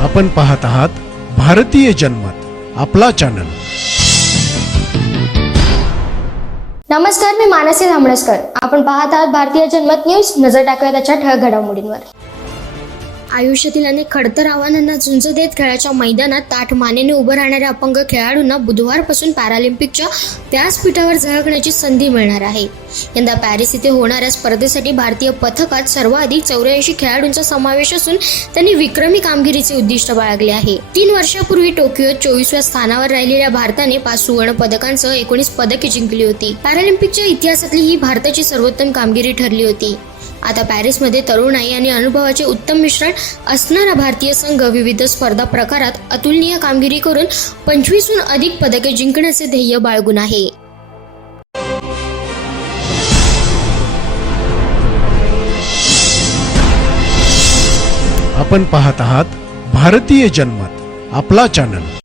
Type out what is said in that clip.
आपण पाहत आहात भारतीय जनमत, आपला चॅनल। नमस्कार, मी मानसी धामणसकर। आपण पाहत आहात भारतीय जनमत न्यूज। नजर टाकूया त्याच्या ठळक घडामोडींवर। आयुष्यातील अनेक खडतर आव्हानांना झुंज देत खेळाच्या मैदानात ताठ मानेने उभं राहणाऱ्या अपंग खेळाडूंना बुधवारपासून पॅरालिम्पिकच्या व्यासपीठावर झळकण्याची संधी मिळणार आहे। यंदा पॅरिस येथे होणाऱ्या स्पर्धेसाठी भारतीय पथकात सर्वाधिक 84 खेळाडूंचा समावेश असून त्यांनी विक्रमी कामगिरीचे उद्दिष्ट बाळगले आहे। 3 वर्षापूर्वी टोकियोत 24व्या स्थानावर राहिलेल्या भारताने 5 सुवर्ण पदकांसह 19 पदके जिंकली होती। पॅरालिम्पिकच्या इतिहासातली ही भारताची सर्वोत्तम कामगिरी ठरली होती। आता पॅरिसमध्ये तरुणाई आणि अनुभवाचे उत्तम मिश्रण असणारा भारतीय संघ विविध स्पर्धा प्रकारात अतुलनीय कामगिरी करून 25हून अधिक पदके जिंकण्याचे ध्येय बाळगून आहे। आपण पाहत आहात भारतीय जनमत, आपला चॅनल।